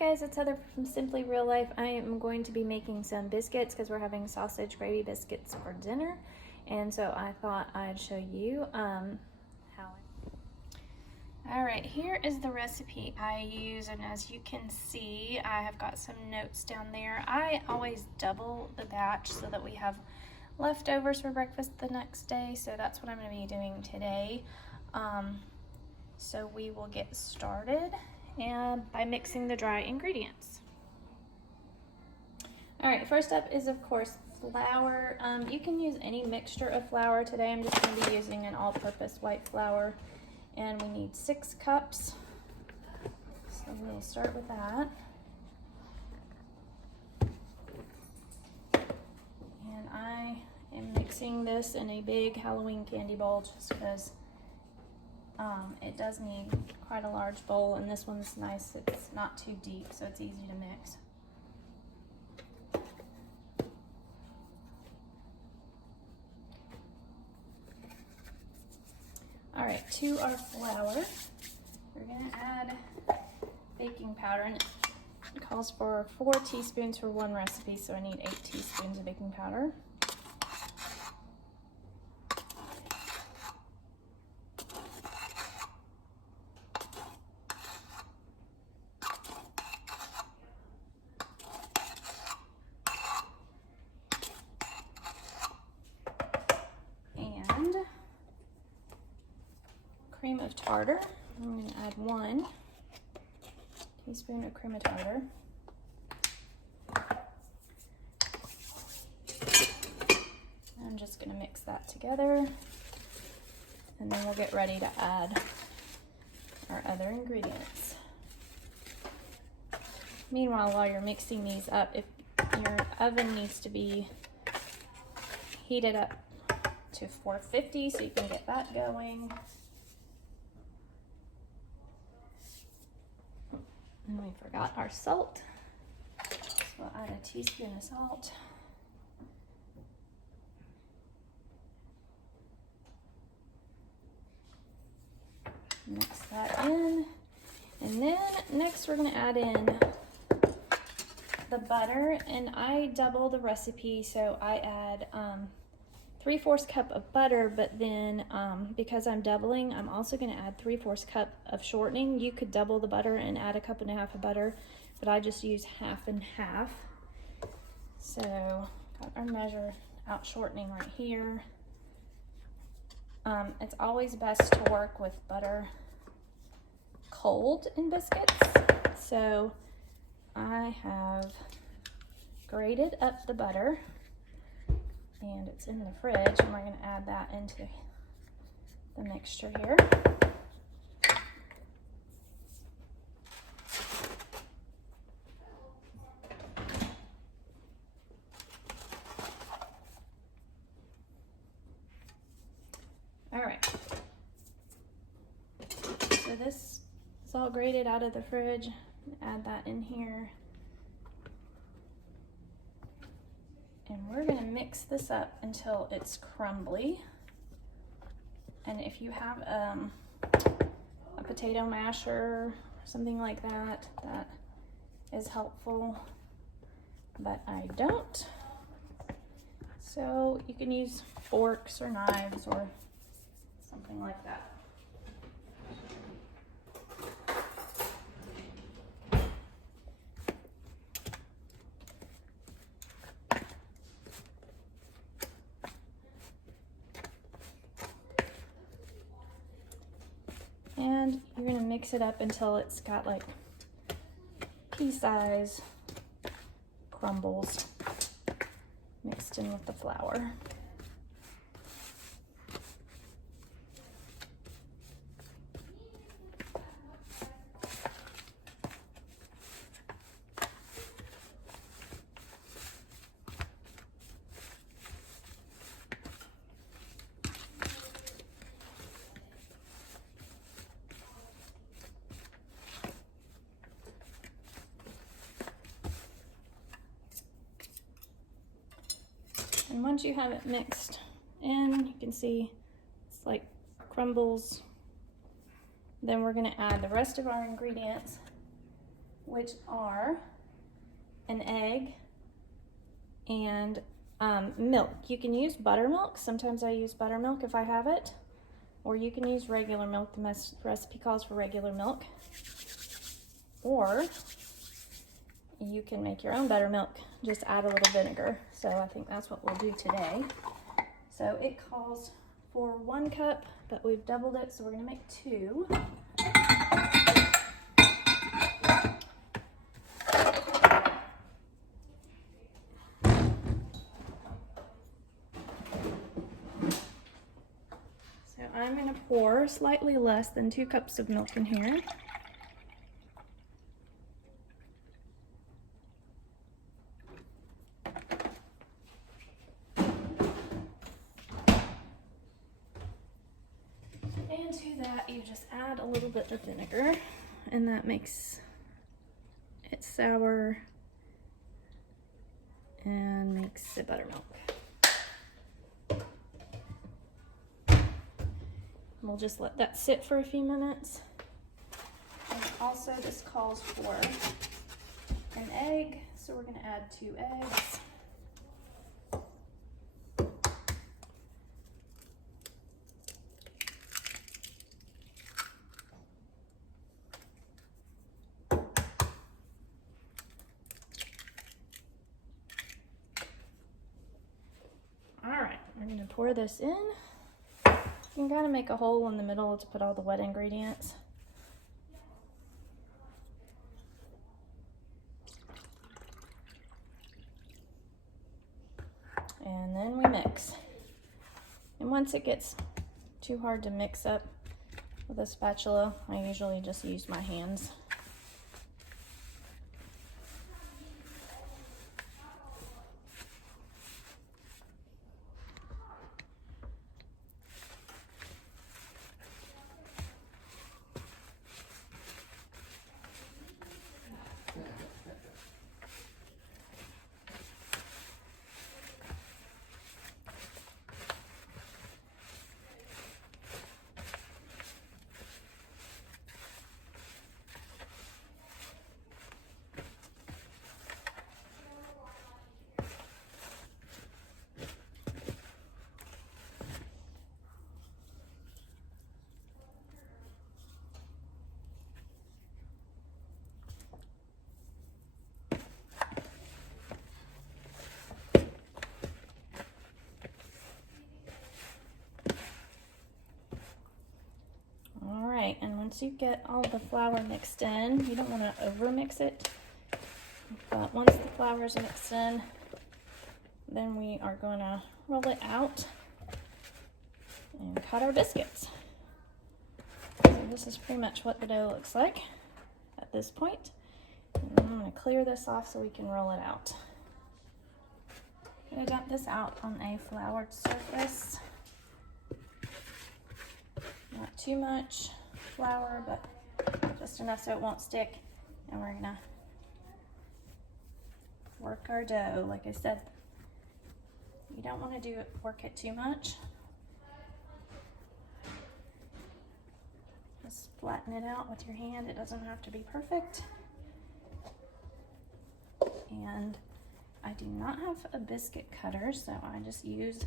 guys, it's Heather from Simply Real Life. I am going to be making some biscuits because we're having sausage gravy biscuits for dinner, and so I thought I'd show you how. Alright, here is the recipe I use, and as you can see, I have got some notes down there. I always double the batch so that we have leftovers for breakfast the next day, so that's what I'm going to be doing today. So we will get started and by mixing the dry ingredients. Alright, first up is of course flour. You can use any mixture of flour. Today I'm just going to be using an all-purpose white flour, and we need 6 cups. So we'll start with that. And I am mixing this in a big Halloween candy bowl just because it does need quite a large bowl, and this one's nice. It's not too deep, so it's easy to mix. All right, to our flour, we're gonna add baking powder, and it calls for 4 teaspoons for one recipe, so I need 8 teaspoons of baking powder. Cream of tartar. I'm going to add 1 teaspoon of cream of tartar. I'm just going to mix that together, and then we'll get ready to add our other ingredients. Meanwhile, while you're mixing these up, if your oven needs to be heated up to 450 so you can get that going. And we forgot our salt, so we'll add a teaspoon of salt. Mix that in, and then next we're going to add in the butter, and I double the recipe, so I add 3/4 cup of butter, but then because I'm doubling, I'm also going to add 3/4 cup of shortening. You could double the butter and add 1.5 cups of butter, but I just use half and half. So got our measure out shortening right here. It's always best to work with butter cold in biscuits, so I have grated up the butter, and it's in the fridge, and we're going to add that into the mixture here. All right, so this is all grated out of the fridge. Add that in here. And we're going to mix this up until it's crumbly. And if you have a potato masher or something like that, that is helpful, but I don't. So you can use forks or knives or something like that. And you're going to mix it up until it's got like pea-size crumbles mixed in with the flour. And once you have it mixed in, you can see it's like crumbles. Then we're going to add the rest of our ingredients, which are an egg and milk. You can use buttermilk. Sometimes I use buttermilk if I have it, or you can use regular milk. The recipe calls for regular milk, or you can make your own buttermilk. Just add a little vinegar. So I think that's what we'll do today. So it calls for 1 cup, but we've doubled it, so we're gonna make 2. So I'm gonna pour slightly less than 2 cups of milk in here. And to that, you just add a little bit of vinegar, and that makes it sour and makes it buttermilk. We'll just let that sit for a few minutes. And also this calls for an egg, so we're gonna add 2 eggs. We're gonna pour this in. You can kind of make a hole in the middle to put all the wet ingredients. And then we mix. And once it gets too hard to mix up with a spatula, I usually just use my hands. And once you get all the flour mixed in, you don't want to over mix it, but once the flour is mixed in, then we are going to roll it out and cut our biscuits. So this is pretty much what the dough looks like at this point. And I'm going to clear this off so we can roll it out. I'm going to dump this out on a floured surface. Not too much flour, but just enough so it won't stick. And we're gonna work our dough. Like I said, you don't want to work it too much. Just flatten it out with your hand. It doesn't have to be perfect. And I do not have a biscuit cutter, so I just use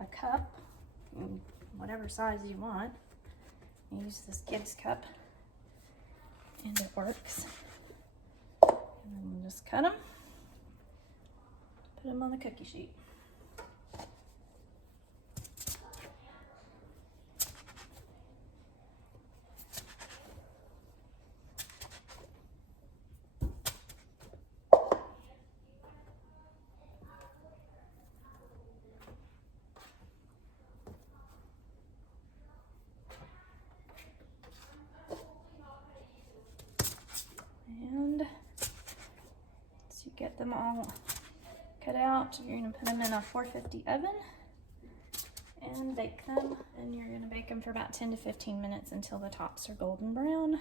a cup, whatever size you want. I use this kid's cup, and it works. And then we'll just cut them, put them on the cookie sheet. And once you get them all cut out, you're going to put them in a 450 oven and bake them. And you're going to bake them for about 10 to 15 minutes until the tops are golden brown.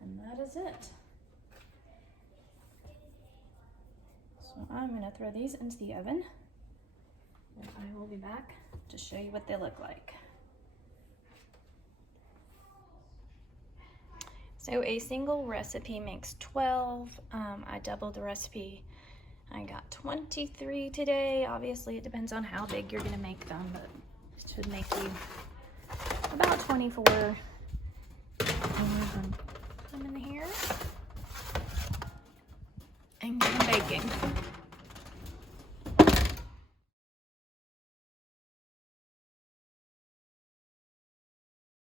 And that is it. So I'm going to throw these into the oven, and I will be back to show you what they look like. So a single recipe makes 12. I doubled the recipe. I got 23 today. Obviously, it depends on how big you're gonna make them, but it should make you about 24. Put them in here and get them baking.